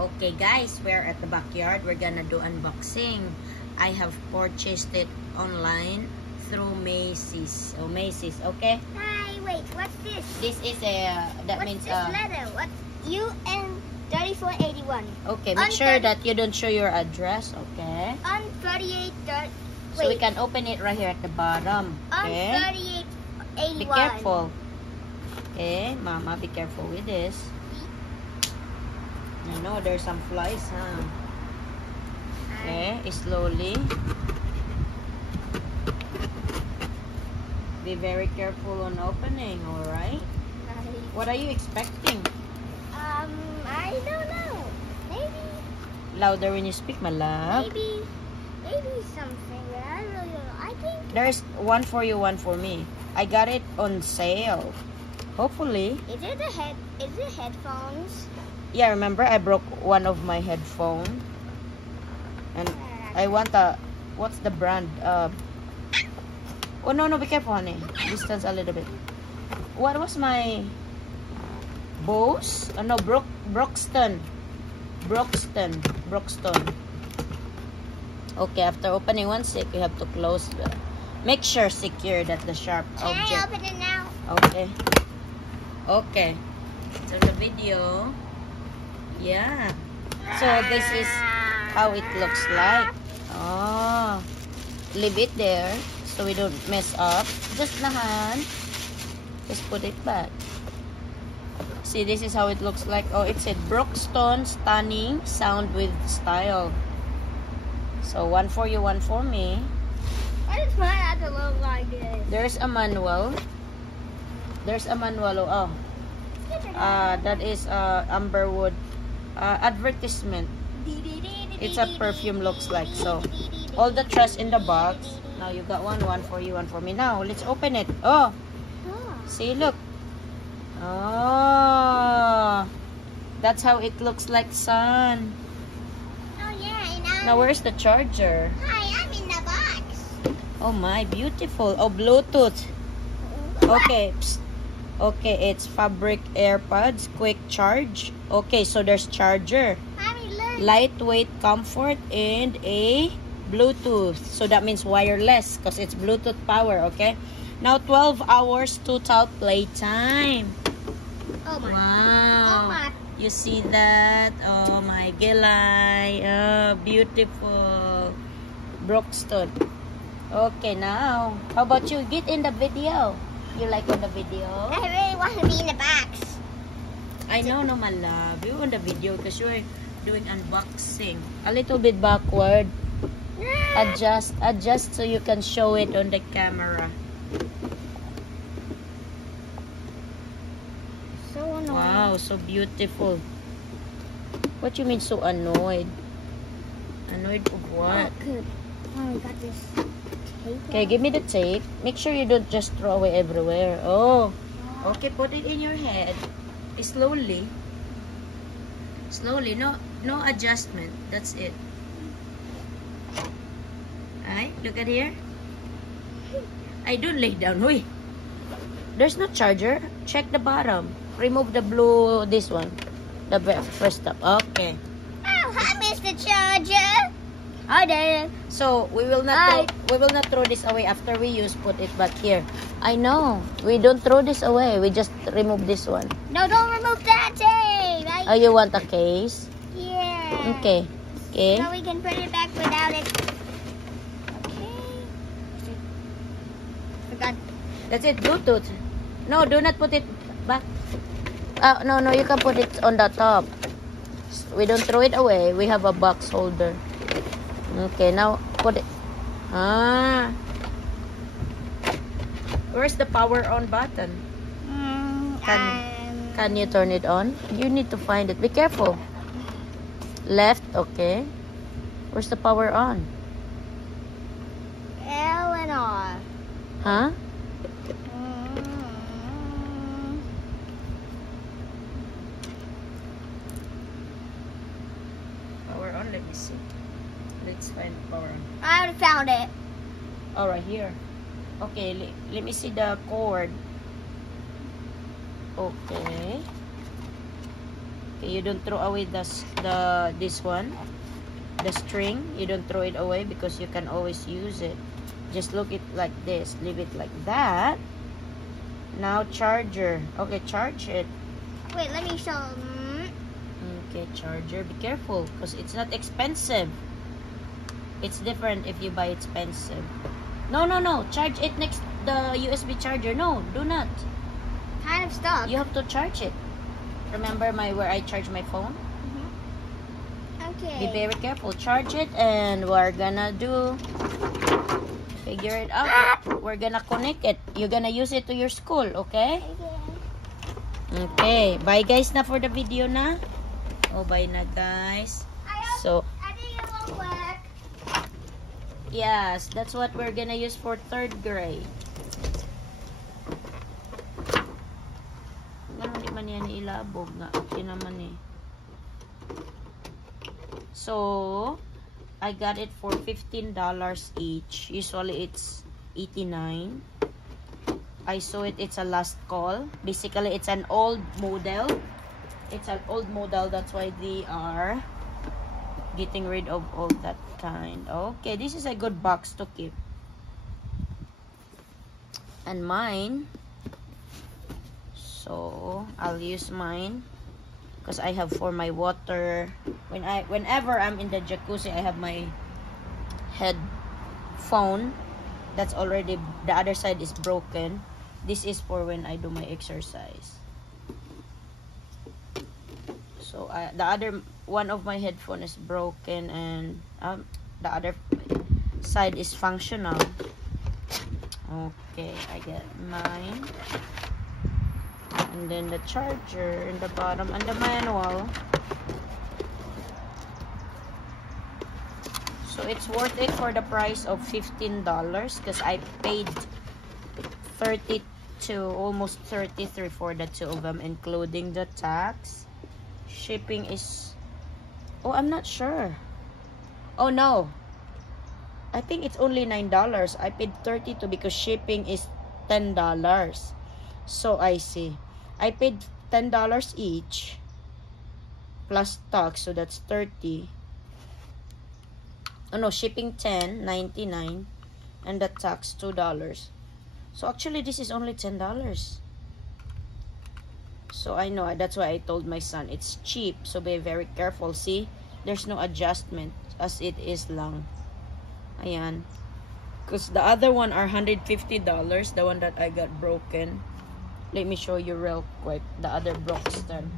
Okay guys, we're at the backyard. We're gonna do unboxing. I have purchased it online through Macy's. Oh, Macy's, okay? Hi, wait, what's this? This is a, that what's means, this letter? What's UN 3481? okay, make sure that you don't show your address, okay? On 38, So we can open it right here at the bottom, on okay? 3881. Be careful. Okay, Mama, be careful with this. I know there's some flies, huh? Okay, slowly. Be very careful on opening, alright? What are you expecting? I don't know. Maybe. Louder when you speak, my love. Maybe something. But I really don't know. I think There's one for you, one for me. I got it on sale. Hopefully. Is it headphones? Yeah, remember I broke one of my headphone. And I want a, what's the brand? Oh no, be careful, honey. Distance a little bit. What was my Bose? Oh no, Broxton. Okay, after opening one stick, you have to close the, make sure secure that the sharp object. Can I open it now? Okay. So the video. Yeah. So this is how it looks like. Oh. Leave it there so we don't mess up. Just nahan. Just put it back. See, this is how it looks like. Oh, it said Broxton Stunning Sound with Style. So one for you, one for me. Why does mine have to look like this? There's a manual. Oh. That is Amberwood advertisement. It's a perfume, looks like. So all the trust in the box. Now you got one for you, one for me. Now let's open it. Oh, see, look. Oh, that's how it looks like, son. Oh yeah, Now where's the charger? Hi, I'm in the box. Oh my, beautiful. Oh, Bluetooth. Okay. Psst. Okay, it's fabric AirPods, quick charge. Okay, so there's charger, Mommy, look. lightweight comfort, and a Bluetooth. So that means wireless because it's Bluetooth power, okay? Now 12 hours total playtime. Oh my. Wow. Oh my. You see that? Oh my Gilay. Oh, beautiful. Broxton. Okay, now, how about you? Get in the video. You like on the video? I really want to be in the box. I know, no, my love. You on the video because you're doing unboxing. A little bit backward. Adjust so you can show it on the camera. So annoying. Wow, so beautiful. What you mean so annoyed? Annoyed of what? Oh, we got this tape. Okay, give me the tape. Make sure you don't just throw away everywhere. Oh, okay, put it in your head. Slowly. Slowly. No adjustment. That's it. Alright, look at here. I don't lay down. Wait. There's no charger. Check the bottom. Remove the blue, this one. The first top. Okay. Oh, I missed the charger. I did. So we will not throw this away after we use. Put it back here. I know. We don't throw this away. We just remove this one. No, don't remove that tape. Oh, you want a case? Yeah. Okay. Okay. So we can put it back without it. Okay. Forgot. That's it. Bluetooth. No, do not put it back. No, you can put it on the top. We don't throw it away. We have a box holder. Okay, now put it. Where's the power on button? Can you turn it on? You need to find it. Be careful. Left, okay. Where's the power on? L and R. Huh? Power on, let me see. Let's find power on. I already found it. Oh, right here. Okay, let me see the cord. Okay. Okay, you don't throw away this one, the string. You don't throw it away because you can always use it. Just look it like this. Leave it like that. Now charger. Okay, charge it. Wait, let me show. Okay, charger. Be careful because it's not expensive. It's different if you buy expensive. No. Charge it next the USB charger. No, do not. Kind of stuck. You have to charge it. Remember where I charge my phone? Okay. Be very careful. Charge it, and we're gonna figure it out. We're gonna connect it. You're gonna use it to your school, okay? Okay. Bye guys na for the video na. Oh, bye na guys. So, I think it will work. yes, that's what we're gonna use for 3rd grade. Ganun di man yan ilabog nga. Okay naman eh. So, I got it for $15 each. Usually it's $89. I saw it's a last call. Basically, it's an old model. It's an old model. That's why they are getting rid of all that kind. Okay, this is a good box to keep. And mine. So, I'll use mine. Because I have for my water. Whenever I'm in the jacuzzi, I have my headphone. That's already, the other side is broken. This is for when I do my exercise. So one of my headphone is broken, and the other side is functional. Okay, I get mine. And then the charger in the bottom and the manual. So it's worth it for the price of $15 because I paid $32, almost $33 for the two of them, including the tax. Shipping is, oh, I'm not sure. Oh no, I think it's only $9. I paid $32 because shipping is $10. So I see, I paid $10 each plus tax, so that's $30. Oh no, shipping $10.99 and the tax $2. So actually this is only $10. So I know, that's why I told my son it's cheap, so be very careful. See, there's no adjustment as it is lang. Ayan. Because the other one are $150, the one that I got broken. Let me show you real quick the other Broxton.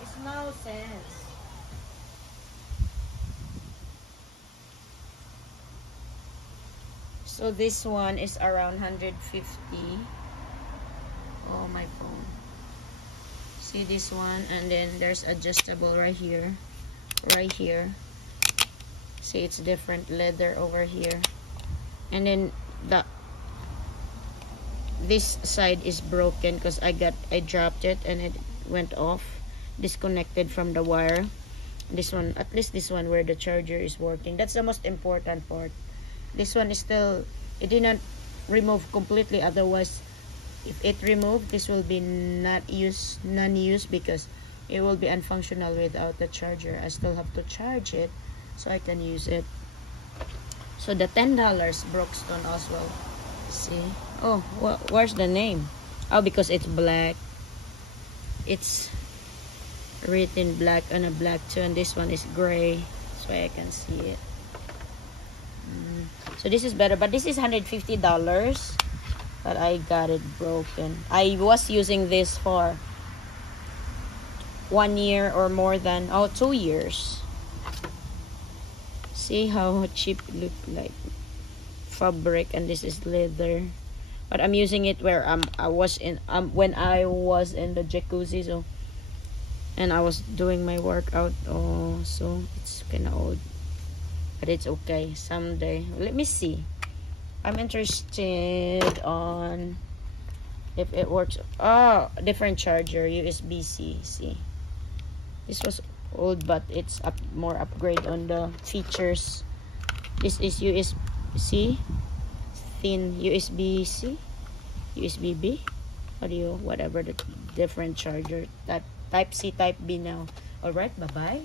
It's no sense. So this one is around 150. Oh, my phone. See this one, and then there's adjustable right here. Right here. See, it's different leather over here. And then this side is broken because I dropped it and it went off, disconnected from the wire. This one, at least this one where the charger is working, that's the most important part. This one is still, it did not remove completely, otherwise if it removed, this will be non-use because it will be unfunctional without the charger. I still have to charge it so I can use it. So the $10 Broxton as well. See, oh, where's the name? Oh, because it's black. It's written black on a black too, and this one is gray. That's why I can see it. So this is better, but this is $150, but I got it broken. I was using this for 1 year or more than 2 years. See how cheap it look like. Fabric, and this is leather, but I'm using it where I was in when I was in the jacuzzi, so, and I was doing my workout. Oh, so it's kind of old, but it's okay. Someday, let me see. I'm interested on if it works. Oh, different charger, USB-C. See, this was old, but it's more upgrade on the features. This is USB-C, thin USB-C, USB-B, audio, whatever the different charger. Type C, Type B now. All right, bye bye.